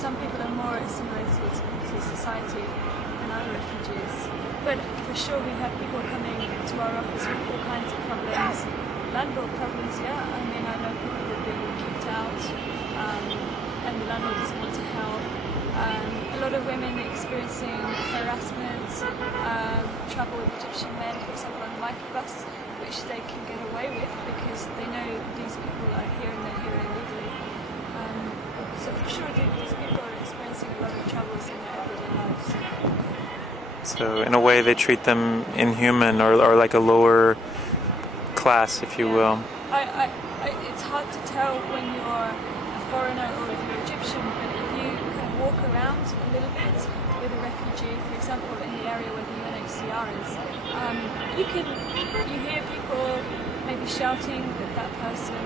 some people are more assimilated to society than other refugees. But for sure we have people coming to our office with all kinds of problems. Landlord problems, yeah. I mean, I know people who have been kicked out and the landlord doesn't want to help. A lot of women experiencing harassment, trouble with Egyptian men, for example, on the microbus, which they can get away with because they know these people are here and they're here illegally. So for sure these people are experiencing a lot of troubles in their everyday lives. So in a way they treat them inhuman or like a lower class, if you will. It's hard to tell when you're a foreigner or if you're Egyptian, but if you kind of walk around a little bit with a refugee, for example, in the area where the UNHCR is, you hear people maybe shouting at that person.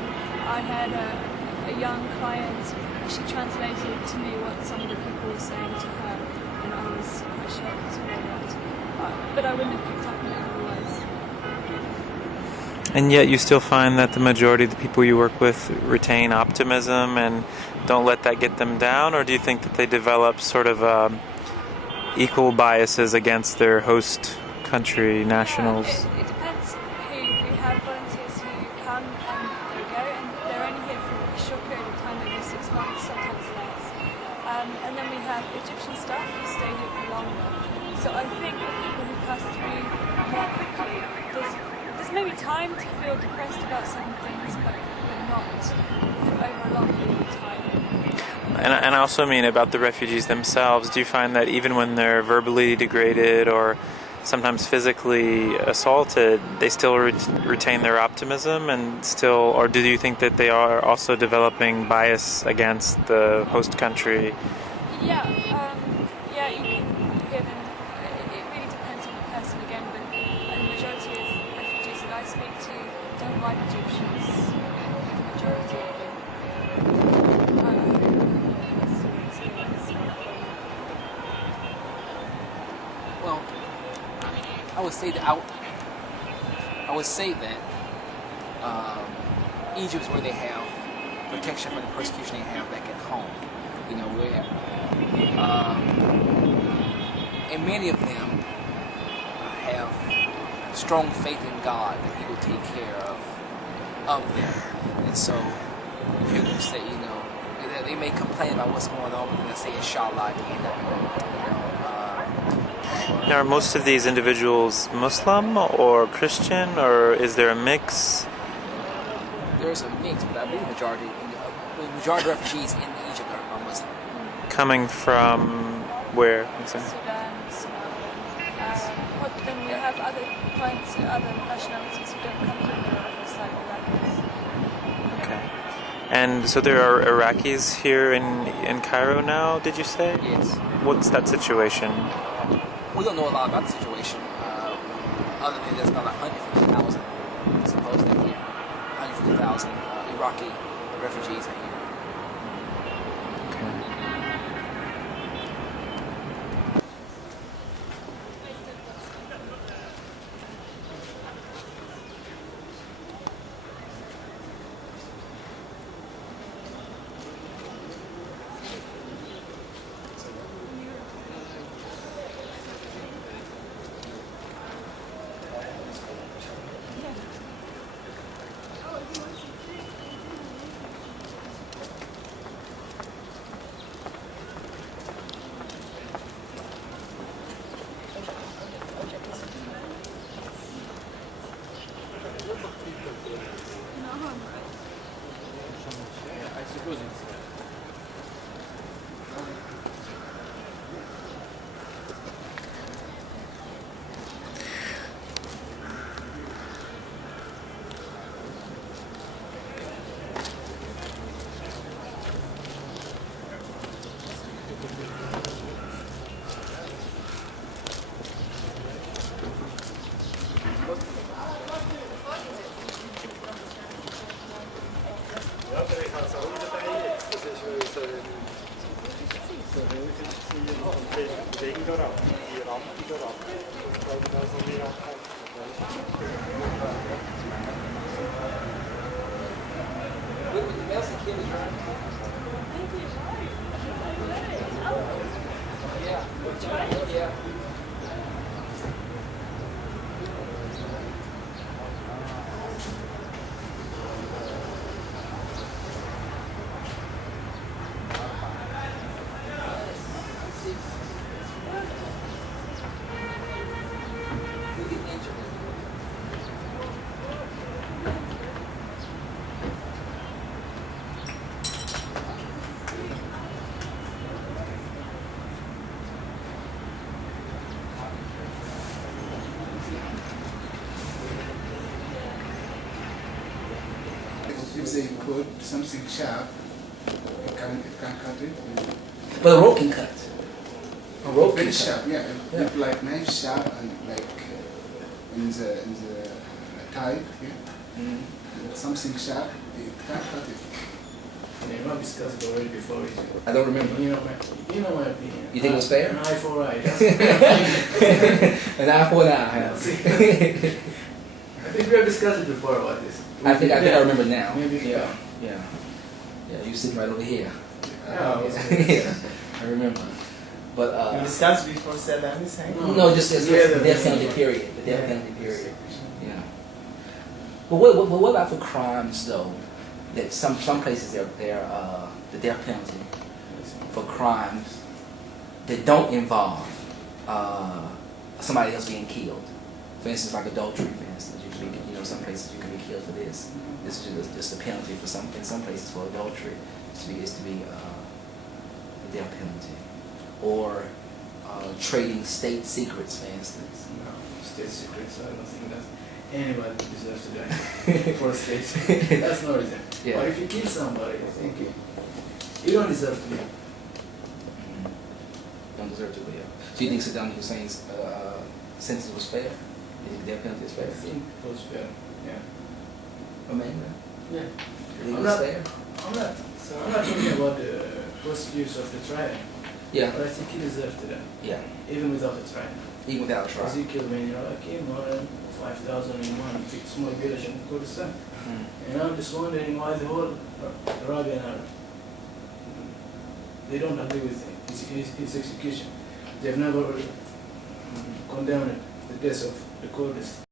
I had a young client, she translated to me what some of the people were saying to her, and I was quite shocked to hear that. But I wouldn't have picked up on it otherwise. And yet you still find that the majority of the people you work with retain optimism and don't let that get them down? Or do you think that they develop sort of equal biases against their host country nationals? It depends who. We have volunteers who come and they go, and they're only here for a short period of time, maybe 6 months, sometimes less. And then we have Egyptian staff who stay here for longer. So I think the people who pass through more quickly, there's maybe time to feel depressed about certain things, but not for over a long period of time. And I also mean about the refugees themselves. Do you find that even when they're verbally degraded or sometimes physically assaulted, they still retain their optimism and still, or do you think that they are also developing bias against the host country? Yeah, you can hear them. It really depends on the person again, but the majority of refugees that I speak to don't like Egyptians. The majority of them. Well, I would say that Egypt is where they have protection from the persecution they have back at home. You know, where and many of them have strong faith in God that He will take care of them. And so you hear them say, you know, they may complain about what's going on, but then they say Inshallah at the end of it. Now, are most of these individuals Muslim or Christian, or is there a mix? There's a mix, but I believe the majority of refugees in Egypt are Muslim. Coming from where? Sudan, but then we have other points, other nationalities who don't come from the office, like Iraqis. Okay. And so there are Iraqis here in Cairo now, did you say? Yes. What's that situation? We don't know a lot about the situation, other than there's about 150,000 supposedly here. 150,000 Iraqi refugees are here. Thank you. put something sharp, it can cut it. But a rope can cut. A rope Very can sharp, cut. yeah. Yeah. If like knife sharp and like in the type, yeah. Mm. And something sharp, it can cut it. Yeah, you might discussed it already before. I don't remember. You know my opinion. You think it was fair? An eye for eye. That's An eye for an eye. I think we have discussed it before about this. I think I remember now. Maybe. Yeah. You sitting right over here. Yeah, I remember. But We discussed before Saddam Hussein. no, just the Yeah, death penalty period. The death penalty period. Yeah. But what about for crimes though? That some places they're the death penalty for crimes that don't involve somebody else being killed. For instance, like adultery. For instance, you can be, some places you can be killed for this. This is just a penalty for some. In some places for adultery, is to be the death penalty, or trading state secrets, for instance. No, state secrets. I don't think that anybody deserves to die for a state. That's no reason. Yeah. But if you kill somebody, I think you don't deserve to live. Don't deserve to live. Do you think Saddam Hussein's sentence was fair? Do you think the death penalty is I fair? think it was fair. Yeah. Amanda? Yeah. You think it I'm was not- fair? I'm not talking about the procedures of the trial, Yeah. but I think he deserved to die, Yeah. even without the trial. Even without a trial. Because he killed many Iraqi, more than 5,000 in one small village in Kurdistan. Mm. And I'm just wondering why the whole Arabian Arab, they don't agree with his execution. They've never condemned the death of the Kurds.